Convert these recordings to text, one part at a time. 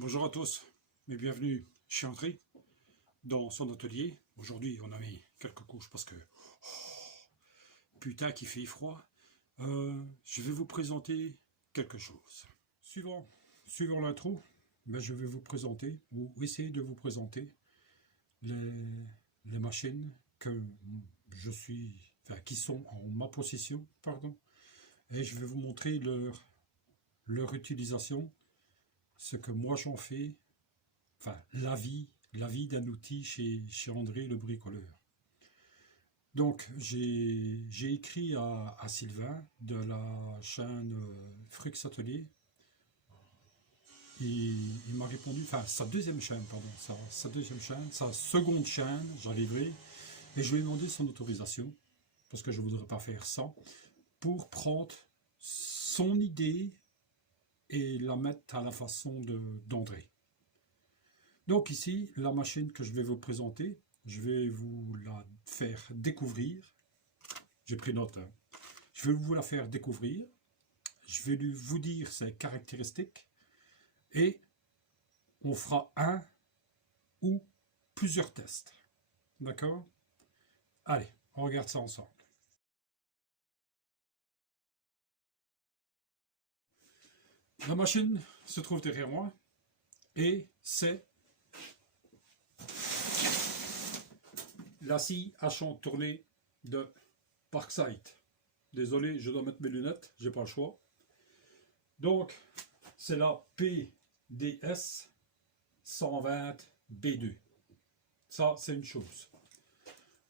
Bonjour à tous et bienvenue chez André dans son atelier. Aujourd'hui on a mis quelques couches parce que putain qu'il fait froid. Je vais vous présenter quelque chose. Suivant l'intro, je vais vous présenter ou essayer de vous présenter les machines que je suis, qui sont en ma possession, pardon, et je vais vous montrer leur utilisation, ce que moi j'en fais, la vie d'un outil chez André le bricoleur. Donc j'ai écrit à Sylvain de la chaîne Frux Atelier. Il m'a répondu, sa deuxième chaîne, pardon, sa seconde chaîne, j'arriverai, et je lui ai demandé son autorisation, parce que je ne voudrais pas faire ça, pour prendre son idée et la mettre à la façon d'André. Donc ici, la machine que je vais vous présenter, je vais vous la faire découvrir. J'ai pris note. Hein. Je vais vous la faire découvrir. Je vais vous dire ses caractéristiques. Et on fera un ou plusieurs tests. D'accord? Allez, on regarde ça ensemble. La machine se trouve derrière moi. Et c'est la scie à champ tourné de Parkside. Désolé, je dois mettre mes lunettes, j'ai pas le choix. Donc, c'est la PDS 120 B2. Ça, c'est une chose.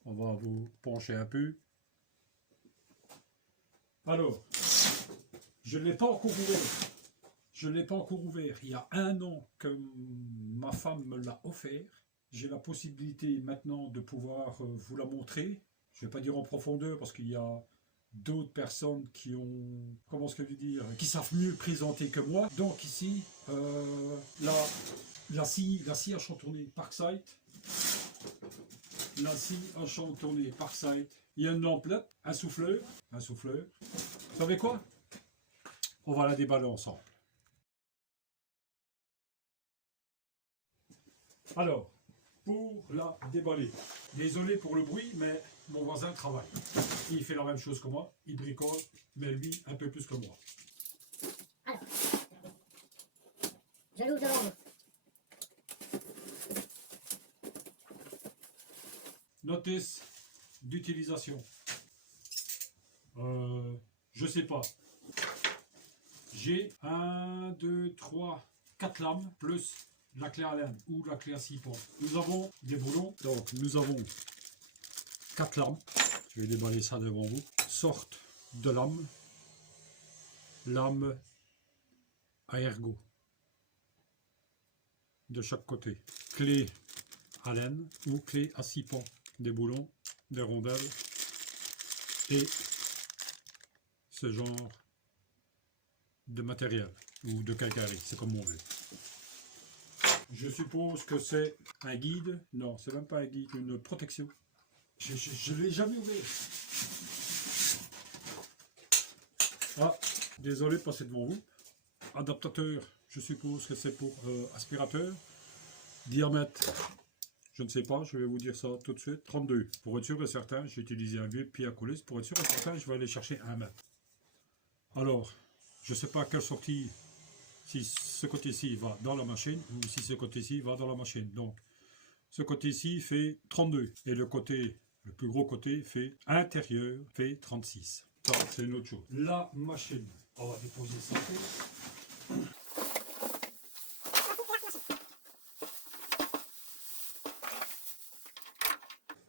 On va vous pencher un peu. Alors, je ne l'ai pas encore ouvert. Je ne l'ai pas encore ouvert. Il y a 1 an que ma femme me l'a offert. J'ai la possibilité maintenant de pouvoir vous la montrer. Je ne vais pas dire en profondeur parce qu'il y a d'autres personnes qui ont, qui savent mieux présenter que moi. Donc ici, la scie à champ tourné Parkside. La scie à champ tourné Parkside. Il y a une lamplette, un souffleur. Vous savez quoi? On va la déballer ensemble. Alors, pour la déballer, désolé pour le bruit, mais mon voisin travaille. Il fait la même chose que moi, il bricole, mais lui un peu plus que moi. Alors, je l'ouvre devant vous. Notice d'utilisation. Je sais pas. J'ai 1, 2, 3, 4 lames plus la clé à laine ou la clé à 6 points. Nous avons des boulons, donc nous avons 4 lames. Je vais déballer ça devant vous. Sorte de lame à ergot de chaque côté. Clé à laine ou clé à 6 points. Des boulons, des rondelles et ce genre de matériel ou de calcaire, c'est comme on veut. Je suppose que c'est un guide. Non, c'est même pas un guide, une protection. Je ne l'ai jamais ouvert. Ah, désolé de passer devant vous. Adaptateur, je suppose que c'est pour aspirateur. Diamètre, je ne sais pas, je vais vous dire ça tout de suite. 32. Pour être sûr et certain, j'ai utilisé un vieux pied à coller. Pour être sûr et certain, je vais aller chercher 1 mètre. Alors, je ne sais pas à quelle sortie, si ce côté-ci va dans la machine ou si ce côté-ci va dans la machine. Donc, ce côté-ci fait 32 et le plus gros côté fait intérieur, fait 36. Ça, c'est une autre chose. La machine, on va déposer ça.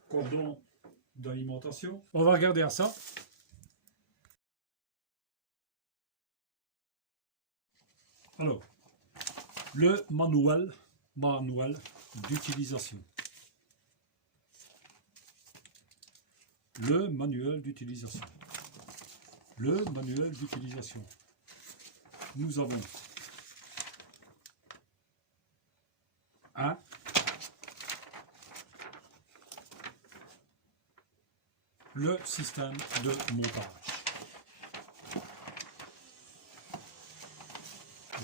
Cordon d'alimentation. On va regarder à ça. Alors, le manuel d'utilisation. Le manuel d'utilisation. Nous avons le système de montage.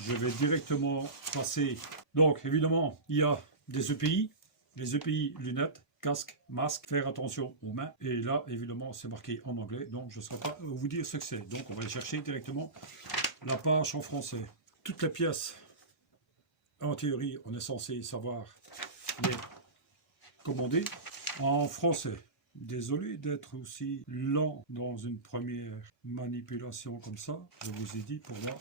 Je vais directement passer Donc, évidemment, il y a des EPI, les EPI, lunettes, casque, masque, faire attention aux mains. Et là, évidemment, c'est marqué en anglais, donc je ne saurais pas vous dire ce que c'est. Donc, on va aller chercher directement la page en français. Toutes les pièces, en théorie, on est censé savoir les commander en français. Désolé d'être aussi lent dans une première manipulation comme ça. Je vous ai dit, pour moi,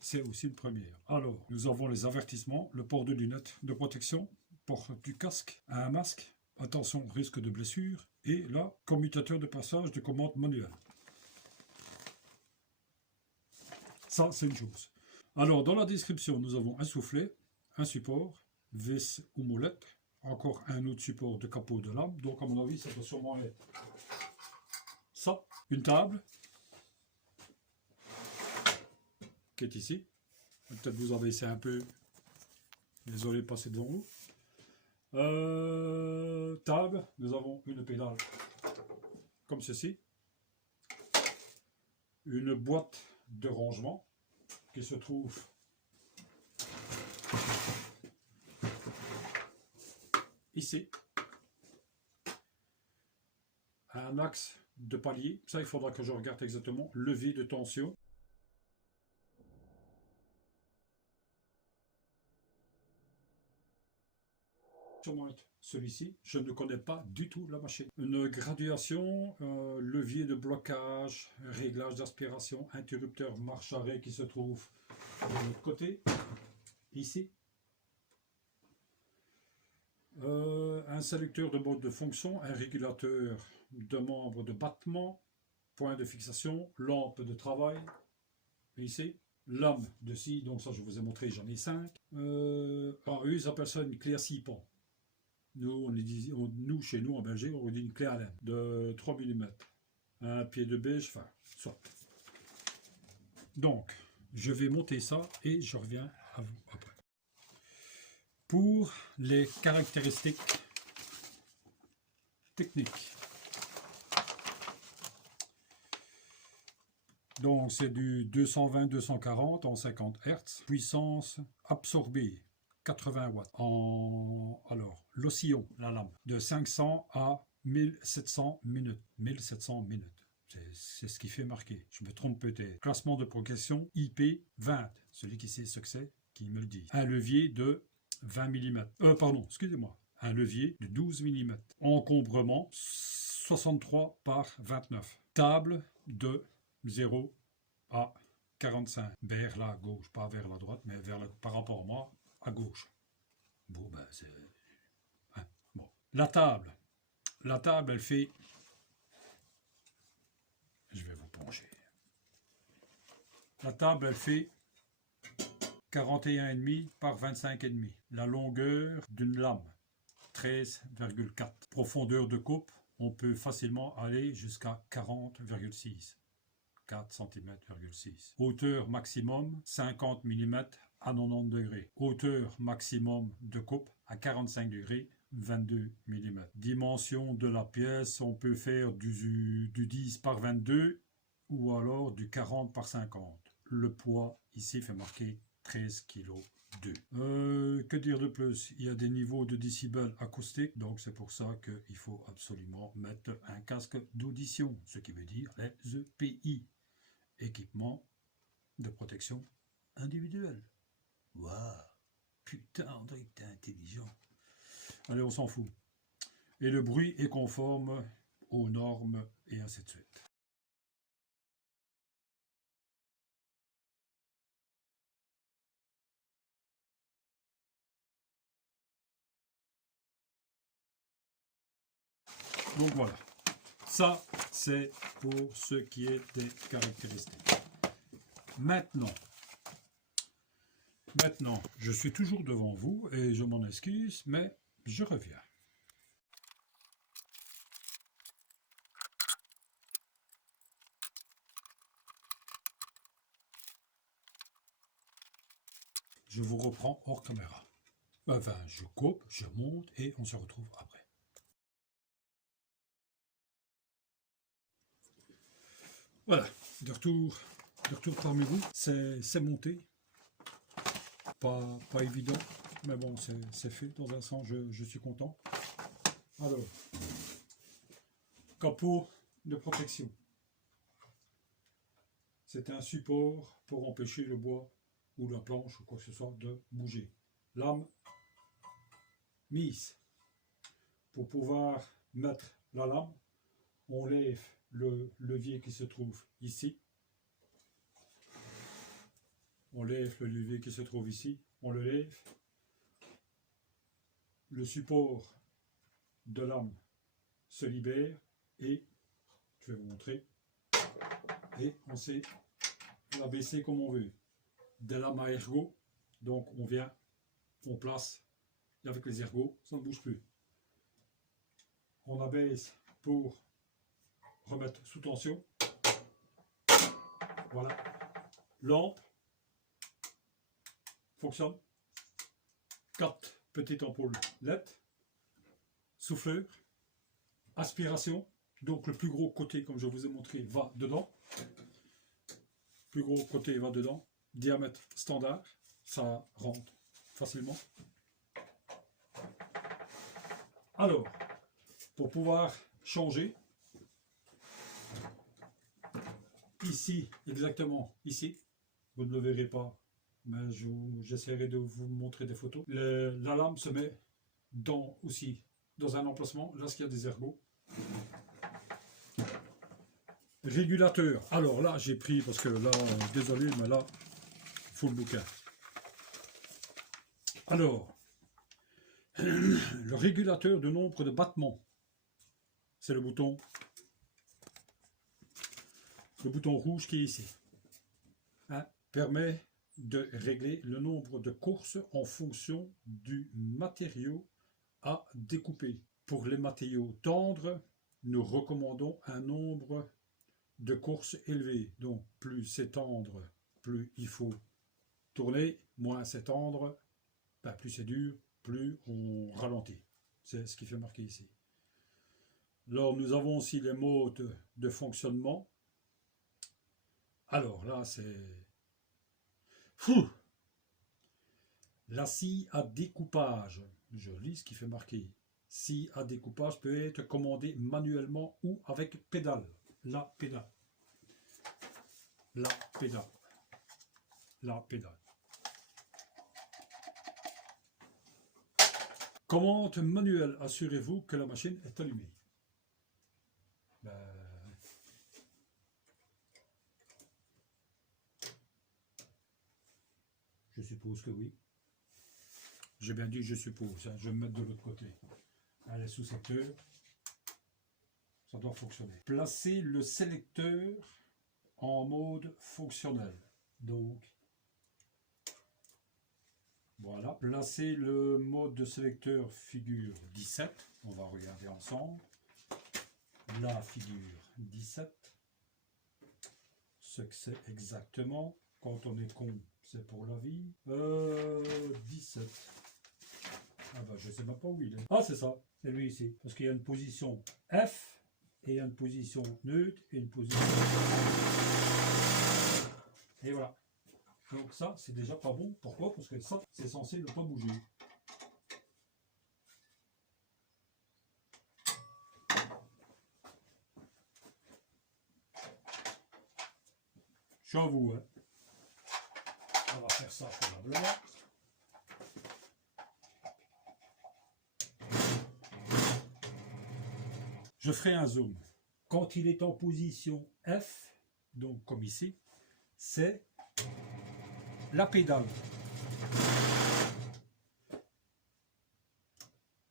c'est aussi une première. Alors, nous avons les avertissements, le port de lunettes de protection, port du casque, un masque, attention, risque de blessure, et là, commutateur de passage de commande manuelle. Ça, c'est une chose. Alors, dans la description, nous avons un soufflet, un support, vis ou molette, encore un autre support de capot de lame. Donc, à mon avis, ça doit sûrement être ça. Une table, qui est ici. Peut-être vous en baissez un peu. Désolé de passer devant vous. Table, nous avons une pédale comme ceci. Une boîte de rangement qui se trouve ici. Un axe de palier, ça il faudra que je regarde exactement. Levier de tension. Sûrement être celui-ci, je ne connais pas du tout la machine. Une graduation, levier de blocage, réglage d'aspiration, interrupteur marche arrêt qui se trouve de l'autre côté, ici. Un sélecteur de mode de fonction, un régulateur de membre de battement, point de fixation, lampe de travail, ici. Lame de scie, donc ça je vous ai montré, j'en ai 5. Eux, ils appellent ça une clé à 6 pans. Nous, chez nous, en Belgique, on dit une clé à laine de 3 mm. Un pied de biche, enfin, soit. Donc, je vais monter ça et je reviens à vous après. Pour les caractéristiques techniques. Donc, c'est du 220-240 en 50 Hz. Puissance absorbée. 80 watts. Alors, l'oscillon, la lampe, de 500 à 1700 minutes. 1700 minutes. C'est ce qui fait marquer. Je me trompe peut-être. Classement de progression IP 20. Celui qui sait ce que c'est, qui me le dit. Un levier de 20 mm. Pardon, excusez-moi. Un levier de 12 mm. Encombrement 63 par 29. Table de 0 à 45. Vers la gauche, pas vers la droite, mais par rapport à moi, à gauche. Bon, ben c'est... Hein, bon. La table, elle fait... Je vais vous pencher. La table, elle fait 41,5 par 25,5. La longueur d'une lame, 13,4. Profondeur de coupe, on peut facilement aller jusqu'à 40,6. 4 cm,6. Hauteur maximum, 50 mm à 90 degrés. Hauteur maximum de coupe à 45 degrés, 22 mm. Dimension de la pièce, on peut faire du 10 par 22 ou alors du 40 par 50. Le poids, ici, fait marquer 13 kg. Que dire de plus? Il y a des niveaux de décibels acoustiques, donc c'est pour ça qu'il faut absolument mettre un casque d'audition, ce qui veut dire les EPI. Équipement de protection individuelle. Waouh, putain, André, t'es intelligent. Allez, on s'en fout. Et le bruit est conforme aux normes et ainsi de suite. Donc voilà. Ça, c'est pour ce qui est des caractéristiques. Maintenant, je suis toujours devant vous et je m'en excuse, mais je reviens. Je vous reprends hors caméra. Enfin, je coupe, je monte et on se retrouve après. Voilà, de retour parmi vous, c'est monté. pas évident, mais bon, c'est fait. Dans un sens, je suis content. Alors, capot de protection. C'est un support pour empêcher le bois ou la planche ou quoi que ce soit de bouger. Lame mise. Pour pouvoir mettre la lame, on lève le levier qui se trouve ici. On lève le levier qui se trouve ici. On le lève. Le support de lame se libère et je vais vous montrer. Et on sait la baisser comme on veut. Des lames à ergot, donc on vient, on place, et avec les ergots, ça ne bouge plus. On abaisse pour remettre sous tension. Voilà. Lampe fonctionne. 4 petites ampoules LED. Souffleur. Aspiration. Donc le plus gros côté, comme je vous ai montré, va dedans. Plus gros côté va dedans. Diamètre standard. Ça rentre facilement. Alors, pour pouvoir changer, ici, exactement ici, vous ne le verrez pas, mais j'essaierai de vous montrer des photos. La lame se met aussi dans un emplacement, là, il y a des ergots. Régulateur, alors là, j'ai pris, parce que là, désolé, mais là, il faut le bouquin. Alors, le régulateur de nombre de battements, c'est le bouton rouge qui est ici. Hein, permet de régler le nombre de courses en fonction du matériau à découper. Pour les matériaux tendres, nous recommandons un nombre de courses élevé. Donc plus c'est tendre, plus il faut tourner, moins c'est tendre, ben, plus c'est dur, plus on ralentit. C'est ce qui fait marquer ici. Alors nous avons aussi les modes de fonctionnement. Alors là c'est... La scie à découpage. Je lis ce qui fait marquer. Scie à découpage peut être commandée manuellement ou avec pédale. La pédale. La pédale. La pédale. Commande manuelle. Assurez-vous que la machine est allumée. Je suppose que oui. J'ai bien dit je suppose. Hein. Je vais me mettre de l'autre côté. Allez, sous-secteur. Ça doit fonctionner. Placez le sélecteur en mode fonctionnel. Donc, voilà. Placez le mode de sélecteur figure 17. On va regarder ensemble. La figure 17. Ce que c'est exactement. Quand on est con, c'est pour la vie. 17. Ah bah je sais même pas où il est. Ah c'est ça, c'est lui ici. Parce qu'il y a une position F, et il y a une position neutre, et une position... Et voilà. Donc ça, c'est déjà pas bon. Pourquoi? Parce que ça, c'est censé ne pas bouger. Je suis à vous, hein. On va faire ça probablement. Je ferai un zoom. Quand il est en position F, donc comme ici, c'est la pédale.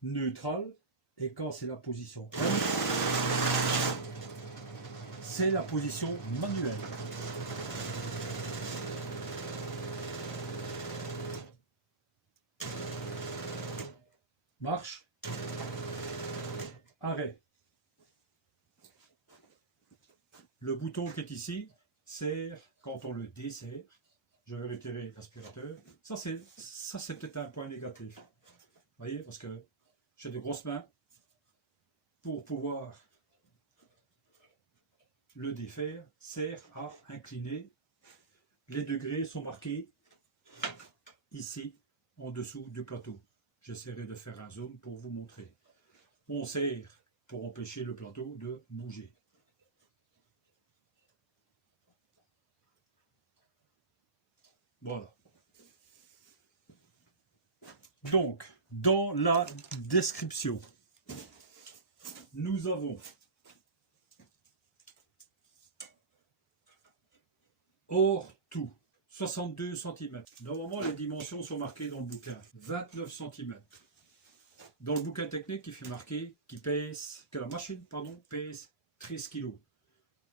Neutrale. Et quand c'est la position M, c'est la position manuelle. Marche. Arrêt. Le bouton qui est ici sert quand on le desserre. Je vais retirer l'aspirateur. Ça c'est peut-être un point négatif. Vous voyez, parce que j'ai de grosses mains. Pour pouvoir le défaire, sert à incliner. Les degrés sont marqués ici, en dessous du plateau. J'essaierai de faire un zoom pour vous montrer. On serre pour empêcher le plateau de bouger. Voilà. Donc, dans la description, nous avons hors tout 62 cm. Normalement, les dimensions sont marquées dans le bouquin. 29 cm. Dans le bouquin technique, il fait marquer que la machine pèse 13 kg.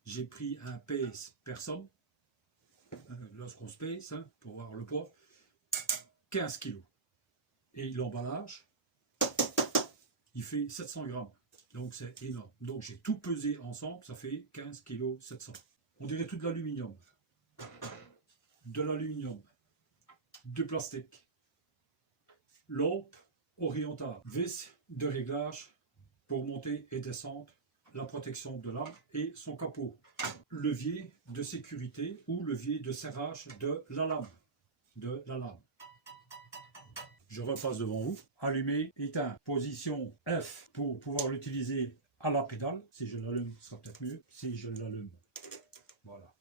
J'ai pris un pèse personne, lorsqu'on se pèse, pour voir le poids, 15 kg. Et l'emballage, il fait 700 grammes. Donc c'est énorme. Donc j'ai tout pesé ensemble, ça fait 15 kg 700. On dirait tout de l'aluminium. De l'aluminium. Du plastique. Lampe orientale. Vis de réglage pour monter et descendre. La protection de l'arme et son capot. Levier de sécurité ou levier de serrage de la lame. Je repasse devant vous. Allumer, éteint. Position F pour pouvoir l'utiliser à la pédale. Si je l'allume, ce sera peut-être mieux. Si je l'allume, voilà.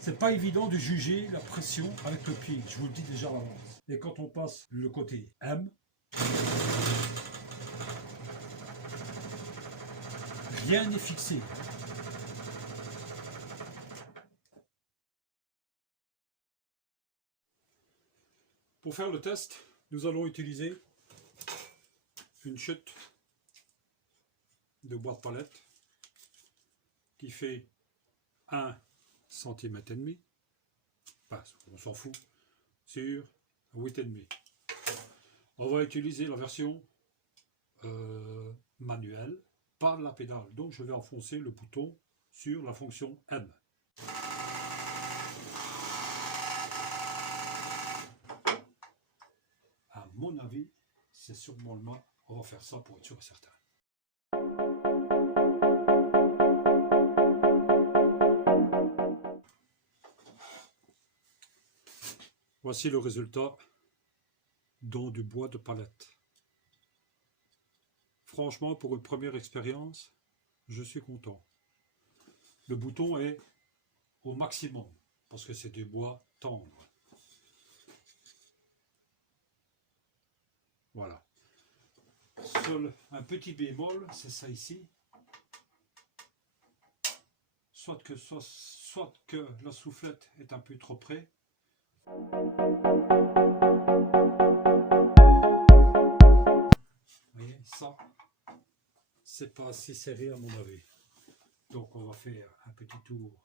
C'est pas évident de juger la pression avec le pied. Je vous le dis déjà à l'avance. Et quand on passe le côté M, rien n'est fixé. Pour faire le test, nous allons utiliser une chute de bois de palette qui fait 1,5 cm, enfin, on s'en fout, sur 8,5. On va utiliser la version manuelle, par la pédale. Donc je vais enfoncer le bouton sur la fonction M. À mon avis, c'est sûrement le mal. On va faire ça pour être sûr et certain. Voici le résultat dans du bois de palette. Franchement, pour une première expérience, je suis content. Le bouton est au maximum, parce que c'est du bois tendre. Voilà. Seul un petit bémol, c'est ça ici. Soit que la soufflette est un peu trop près. Vous voyez, ça, c'est pas assez serré à mon avis. Donc on va faire un petit tour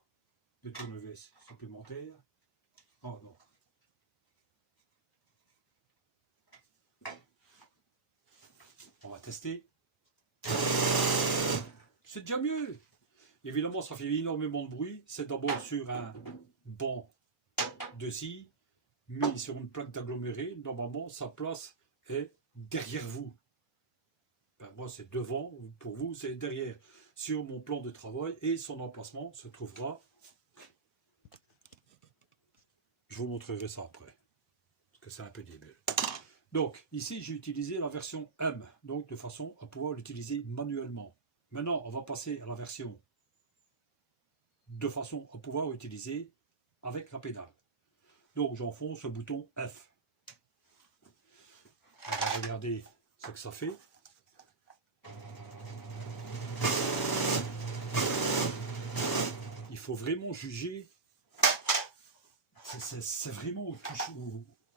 de tournevis supplémentaire. Oh non. On va tester. C'est déjà mieux. Évidemment, ça fait énormément de bruit. C'est d'abord sur un banc de scie, mis sur une plaque d'aggloméré. Normalement, sa place est derrière vous. Ben, moi, c'est devant. Pour vous, c'est derrière. Sur mon plan de travail, et son emplacement se trouvera. Je vous montrerai ça après, parce que c'est un peu débile. Donc, ici, j'ai utilisé la version M, donc de façon à pouvoir l'utiliser manuellement. Maintenant, on va passer à la version de façon à pouvoir l'utiliser avec la pédale. Donc, j'enfonce le bouton F. On va regarder ce que ça fait. Il faut vraiment juger. C'est vraiment...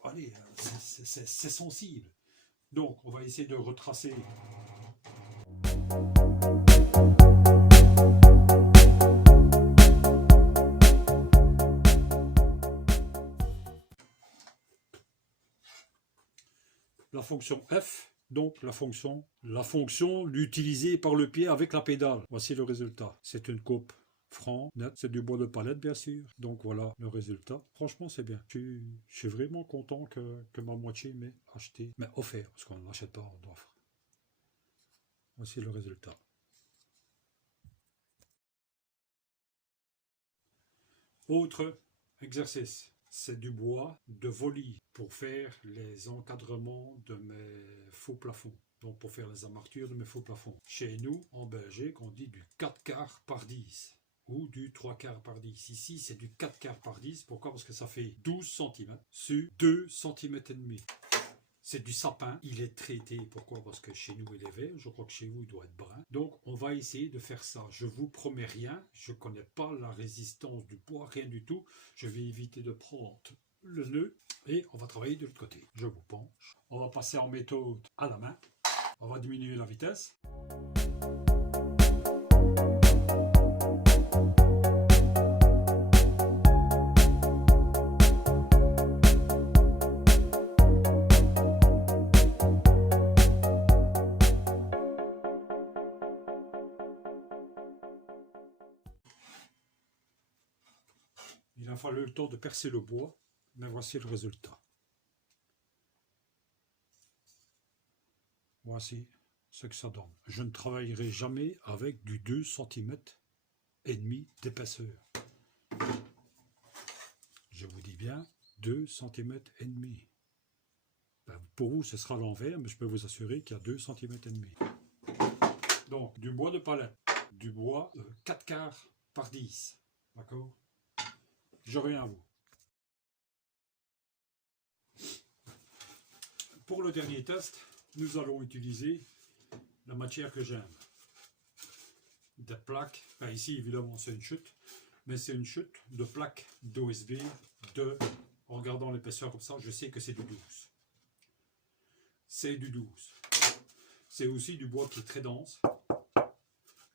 Allez, c'est sensible. Donc, on va essayer de retracer. La fonction F, donc la fonction l'utiliser par le pied avec la pédale. Voici le résultat. C'est une coupe franc, net, c'est du bois de palette bien sûr. Donc voilà le résultat. Franchement c'est bien. Je suis vraiment content que ma moitié m'ait acheté, mais offert, parce qu'on ne l'achète pas en offre. Voici le résultat. Autre exercice. c'est du bois de Volie pour faire les encadrements de mes faux plafonds. Donc pour faire les armatures de mes faux plafonds. Chez nous, en Belgique, on dit du 4 quarts par 10 ou du 3 quarts par 10. Ici, c'est du 4 quarts par 10. Pourquoi? Parce que ça fait 12 cm sur 2 cm et demi. C'est du sapin, il est traité. Pourquoi? Parce que chez nous, il est vert. Je crois que chez vous, il doit être brun. Donc, on va essayer de faire ça. Je vous promets rien. Je ne connais pas la résistance du bois, rien du tout. Je vais éviter de prendre le nœud et on va travailler de l'autre côté. Je vous penche. On va passer en méthode à la main. On va diminuer la vitesse. Il a fallu le temps de percer le bois, mais voici le résultat. Voici ce que ça donne. Je ne travaillerai jamais avec du 2 cm et demi d'épaisseur. Je vous dis bien 2 cm et demi. Ben, pour vous, ce sera l'envers, mais je peux vous assurer qu'il y a 2 cm et demi. Donc, du bois de palette, du bois 4 quarts par 10. D'accord? Je reviens à vous. Pour le dernier test, nous allons utiliser la matière que j'aime. Des plaques, ben ici évidemment c'est une chute, mais c'est une chute de plaques d'OSB, en regardant l'épaisseur comme ça, je sais que c'est du 12. C'est du 12. C'est aussi du bois qui est très dense.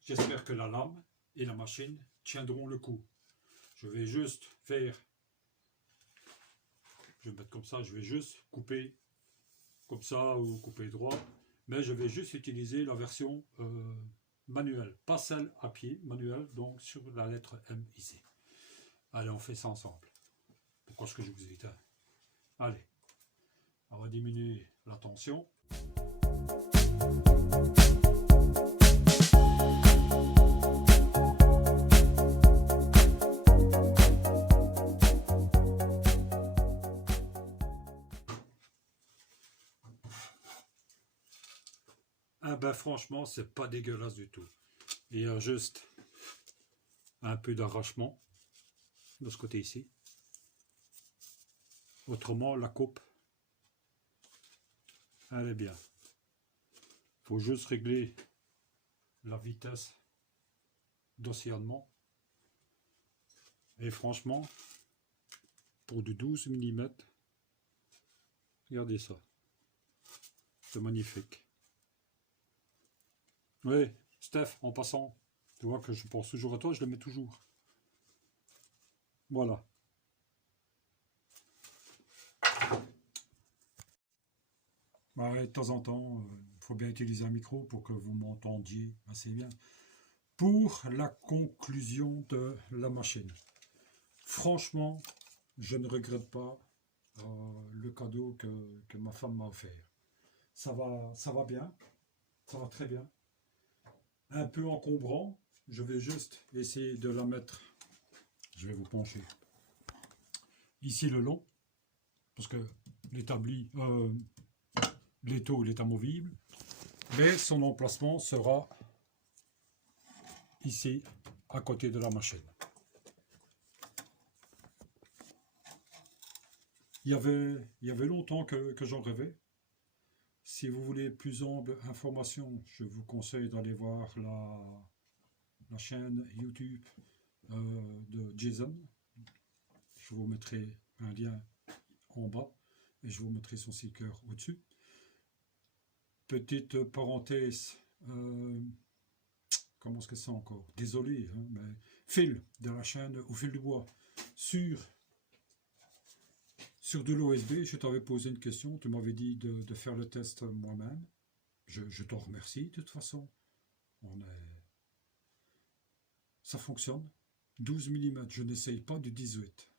J'espère que la lame et la machine tiendront le coup. Je vais juste faire, je vais mettre comme ça, je vais juste couper comme ça ou couper droit, mais je vais juste utiliser la version manuelle, pas celle à pied, manuelle, donc sur la lettre M ici. Allez, on fait ça ensemble. Pourquoi est-ce que je vous ai éteint? Allez, on va diminuer la tension. Ah ben franchement, c'est pas dégueulasse du tout. Il y a juste un peu d'arrachement de ce côté ici. Autrement, la coupe, elle est bien. Il faut juste régler la vitesse d'oscillement. Et franchement, pour du 12 mm, regardez ça. C'est magnifique. Oui, Steph, en passant, tu vois que je pense toujours à toi, je le mets toujours. Voilà. Ouais, de temps en temps, il faut bien utiliser un micro pour que vous m'entendiez assez bien. Pour la conclusion de la machine, franchement, je ne regrette pas le cadeau que ma femme m'a offert. Ça va bien, ça va très bien. Un peu encombrant, je vais juste essayer de la mettre, je vais vous pencher, ici le long, parce que l'établi, l'étau il est amovible, mais son emplacement sera ici, à côté de la machine. Il y avait longtemps que j'en rêvais. Si vous voulez plus ample information, je vous conseille d'aller voir la chaîne YouTube de Jason. Je vous mettrai un lien en bas et je vous mettrai son sticker au-dessus. Petite parenthèse, comment est-ce que c'est encore? Désolé, hein, mais fil de la chaîne au fil du bois sur de l'OSB, je t'avais posé une question, tu m'avais dit de faire le test moi-même. Je t'en remercie de toute façon. Ça fonctionne. 12 mm, je n'essaye pas du 18.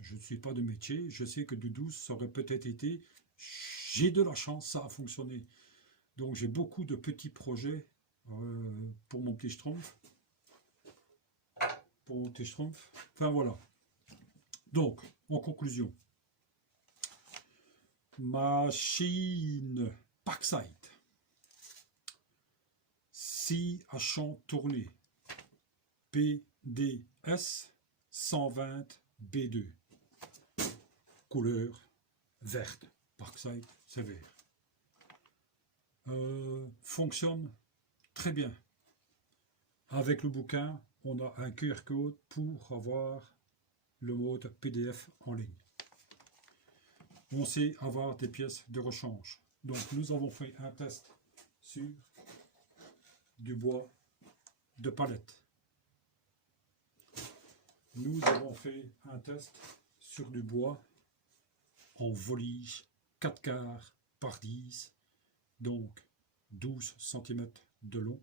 Je ne suis pas de métier, je sais que du 12, ça aurait peut-être été... J'ai de la chance, ça a fonctionné. Donc j'ai beaucoup de petits projets pour mon petit schtroumpf. Enfin voilà. Donc, en conclusion, machine Parkside, 6 à champ tourné, PDS 120 B2, couleur verte, Parkside c'est vert. Fonctionne très bien. Avec le bouquin, on a un QR code pour avoir le mode PDF en ligne. On sait avoir des pièces de rechange. Donc nous avons fait un test sur du bois de palette. Nous avons fait un test sur du bois en volige 4 quarts par 10, donc 12 cm de long,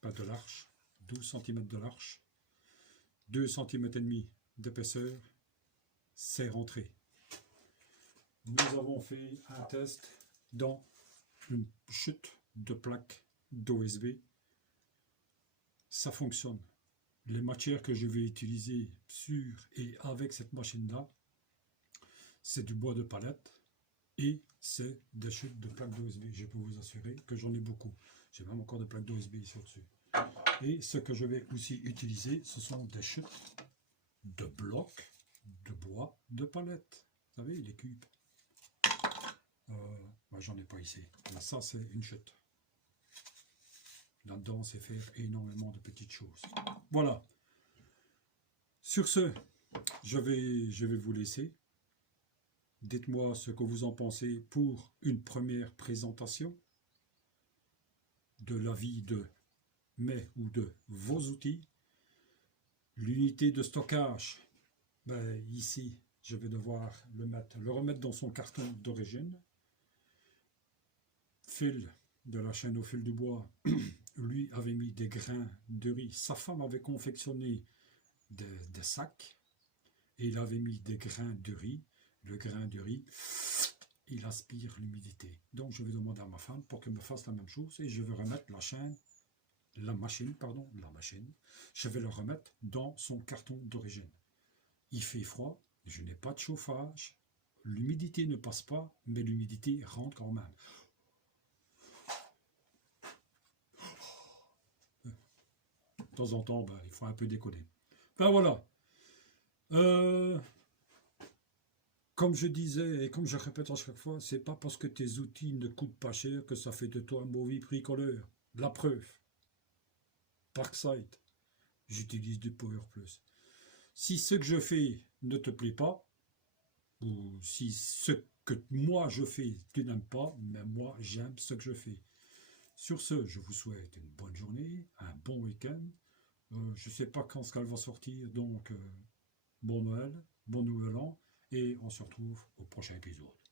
pas de large, 12 cm de large, 2 cm et demi d'épaisseur, c'est rentré. Nous avons fait un test dans une chute de plaques d'OSB. Ça fonctionne. Les matières que je vais utiliser sur et avec cette machine-là, c'est du bois de palette et c'est des chutes de plaques d'OSB. Je peux vous assurer que j'en ai beaucoup. J'ai même encore des plaques d'OSB ici au-dessus. Et ce que je vais aussi utiliser, ce sont des chutes de blocs de bois de palette. Vous savez, les cubes. J'en ai pas ici. Là, ça, c'est une chute. Là-dedans, c'est faire énormément de petites choses. Voilà. Sur ce, je vais vous laisser. Dites-moi ce que vous en pensez pour une première présentation de l'avis de mes ou de vos outils. L'unité de stockage, ici, je vais devoir le remettre dans son carton d'origine. Phil de la chaîne au fil du bois, lui avait mis des grains de riz. Sa femme avait confectionné des sacs et il avait mis des grains de riz. Le grain de riz, il aspire l'humidité. Donc je vais demander à ma femme pour qu'elle me fasse la même chose et je vais remettre la machine, je vais le remettre dans son carton d'origine. Il fait froid, je n'ai pas de chauffage, l'humidité ne passe pas, mais l'humidité rentre quand même. De temps en temps, il faut un peu déconner. Voilà. Comme je disais et comme je répète à chaque fois, c'est pas parce que tes outils ne coûtent pas cher que ça fait de toi un mauvais bricoleur. La preuve. Parkside. J'utilise du Power Plus. Si ce que je fais ne te plaît pas, ou si ce que moi je fais tu n'aimes pas, mais moi j'aime ce que je fais. Sur ce, je vous souhaite une bonne journée, un bon week-end. Je ne sais pas quand elle va sortir, donc bon Noël, bon Nouvel An, et on se retrouve au prochain épisode.